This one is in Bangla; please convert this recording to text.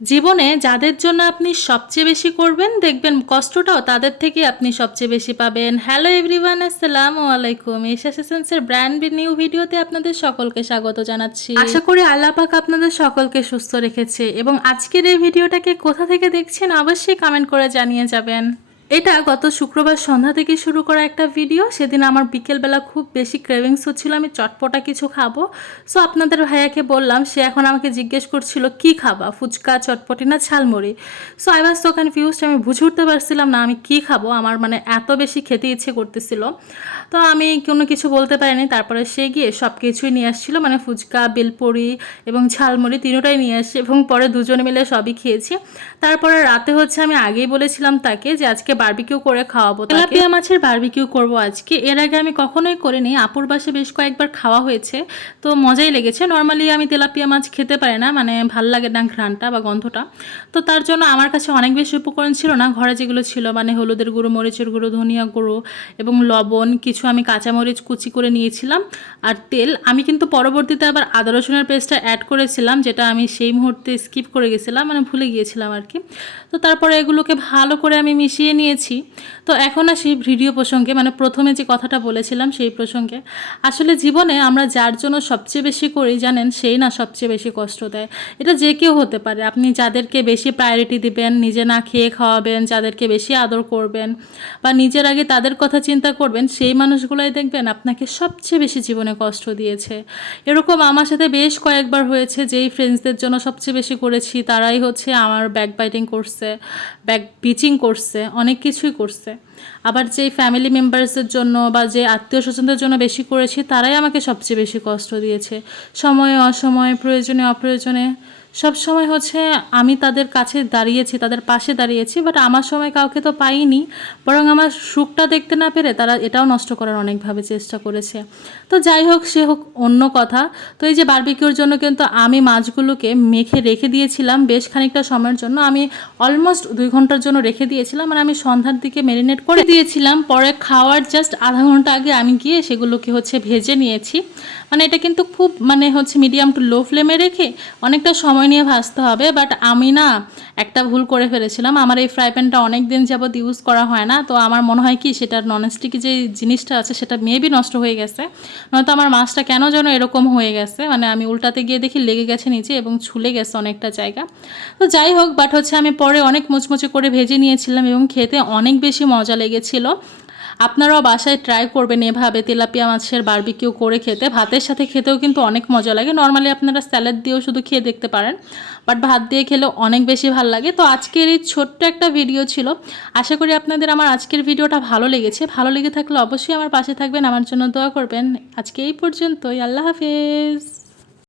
জীবনে যাদের জন্য আপনি সবচেয়ে বেশি করবেন দেখবেন কষ্টটাও তাদের থেকে আপনি সবচেয়ে বেশি পাবেন। হ্যালো এভরিওয়ান, আসসালামু আলাইকুম। এশা সেশনসের ব্র্যান্ড নিউ ভিডিওতে আপনাদের সকলকে স্বাগত জানাচ্ছি। আশা করি আল্লাহ পাক আপনাদের সকলকে সুস্থ রেখেছে এবং আজকের এই ভিডিওটাকে কোথা থেকে দেখছেন অবশ্যই কমেন্ট করে জানিয়ে যাবেন। এটা গত শুক্রবার সন্ধ্যা থেকে শুরু করা একটা ভিডিও। সেদিন আমার বিকেলবেলা খুব বেশি ক্রেভিংস হচ্ছিল, আমি চটপটা কিছু খাবো। সো আপনাদের ভাইয়াকে বললাম, সে এখন আমাকে জিজ্ঞেস করছিল কি খাবা, ফুচকা, চটপটি না jhalmuri. So I was so confused, আমি বুঝে উঠতে পারছিলাম না আমি কি খাবো। আমার মানে এত বেশি খেতে ইচ্ছে করতেছিল, তো আমি কোনো কিছু বলতে পারিনি। তারপরে সে গিয়ে সব কিছুই নিয়ে আসছিল, মানে ফুচকা, বেলপুরি এবং ঝালমুড়ি তিনোটাই নিয়ে আসছে এবং পরে দুজনে মিলে সবই খেয়েছি। তারপরে রাতে হচ্ছে আমি আগেই বলেছিলাম তাকে যে আজকে বারবিকিউ করে খাওয়াবো, তেলাপিয়া মাছের বারবিকিউ করব আজকে। এর আগে আমি কখনোই করিনি, আপুর বাসে বেশ কয়েকবার খাওয়া হয়েছে, তো মজাই লেগেছে। নর্মালি আমি তেলাপিয়া মাছ খেতে পারি না, মানে ভাল লাগে না ঘ্রাণটা বা গন্ধটা। তো তার জন্য আমার কাছে অনেক বেশি উপকরণ ছিল না, ঘরে যেগুলো ছিল মানে হলুদের গুঁড়ো, মরিচের গুঁড়ো, ধনিয়া গুঁড়ো এবং লবণ, কিছু আমি কাঁচামরিচ কুচি করে নিয়েছিলাম আর তেল। আমি কিন্তু পরবর্তীতে আবার আদা রসুনের পেস্টটা অ্যাড করেছিলাম, যেটা আমি সেই মুহূর্তে স্কিপ করে গেছিলাম, মানে ভুলে গিয়েছিলাম আর কি। তো তারপরে এগুলোকে ভালো করে আমি মিশিয়ে নিয়েছি। তো এখন আসি ভিডিও প্রসঙ্গে, মানে প্রথমে যে কথাটা বলেছিলাম সেই প্রসঙ্গে। আসলে জীবনে আমরা যার জন্য সবচেয়ে বেশি করি জানেন, সেই না সবচেয়ে বেশি কষ্ট দেয়। এটা যে কেউ হতে পারে। আপনি যাদেরকে বেশি প্রায়োরিটি দিবেন, নিজে না খেয়ে খাওয়াবেন, যাদেরকে বেশি আদর করবেন বা নিজের আগে তাদের কথা চিন্তা করবেন, সেই মানুষগুলোই দেখবেন আপনাকে সবচেয়ে বেশি জীবনে কষ্ট দিয়েছে। এরকম আমার সাথে বেশ কয়েকবার হয়েছে, যেই ফ্রেন্ডসদের জন্য সবচেয়ে বেশি করেছি তারাই হচ্ছে আমার ব্যাক বাইটিং করছে, ব্যাক পিচিং করছে, অনেক কিছুই করছে। আবার যেই ফ্যামিলি মেম্বার্সদের জন্য বা যে আত্মীয় স্বজনদের জন্য বেশি করেছি তারাই আমাকে সবচেয়ে বেশি কষ্ট দিয়েছে। সময়ে অসময়ে, প্রয়োজনে অপ্রয়োজনে, সব সময় হচ্ছে আমি তাদের কাছে দাঁড়িয়েছি, তাদের পাশে দাঁড়িয়েছি, বাট আমার সময় কাউকে তো পাইনি। বরং আমার সুখটা দেখতে না পেরে তারা এটাও নষ্ট করার অনেকভাবে চেষ্টা করেছে। তো যাই হোক, সে হোক অন্য কথা। তো এই যে বারবিকিউর জন্য কিন্তু আমি মাছগুলোকে মেখে রেখে দিয়েছিলাম বেশ খানিকটা সময়ের জন্য। আমি অলমোস্ট 2 ঘন্টার জন্য রেখে দিয়েছিলাম, মানে আমি সন্ধ্যার দিকে ম্যারিনেট করে দিয়েছিলাম। পরে খাওয়ার জাস্ট আধা ঘন্টা আগে আমি গিয়ে সেগুলোকে হচ্ছে ভেজে নিয়েছি। মানে এটা কিন্তু খুব মানে হচ্ছে মিডিয়াম টু লো ফ্লেমে রেখে অনেকটা সময় নিয়ে ভাজতে হবে। বাট আমি না একটা ভুল করে ফেলেছিলাম, আমার এই ফ্রাই প্যানটা অনেক দিন যাবত ইউজ করা হয় না। তো আমার মনে হয় কি সেটার ননস্টিকি যে জিনিসটা আছে সেটা মেবি নষ্ট হয়ে গেছে, নয়তো আমার মাছটা কেন যেন এরকম হয়ে গেছে। মানে আমি উল্টাতে গিয়ে দেখি লেগে গেছে নিচে এবং ছুলে গেছে অনেকটা জায়গা। তো যাই হোক, বাট হচ্ছে আমি পরে অনেক মুচমুচে করে ভেজে নিয়েছিলাম এবং খেতে অনেক বেশি মজা লেগেছিল। আপনারাও বাসায় ট্রাই করবেন এভাবে তেলাপিয়া মাছের বারবিকিউ করে খেতে। ভাতের সাথে খেতেও কিন্তু অনেক মজা লাগে। নর্মালি আপনারা স্যালাড দিয়েও শুধু খেয়ে দেখতে পারেন, বাট ভাত দিয়ে খেলেও অনেক বেশি ভালো লাগে। তো আজকের এই ছোট্ট একটা ভিডিও ছিল। আশা করি আপনাদের আমার আজকের ভিডিওটা ভালো লেগেছে। ভালো লেগে থাকলে অবশ্যই আমার পাশে থাকবেন, আমার জন্য দোয়া করবেন। আজকে এই পর্যন্তই। আল্লাহ হাফেজ।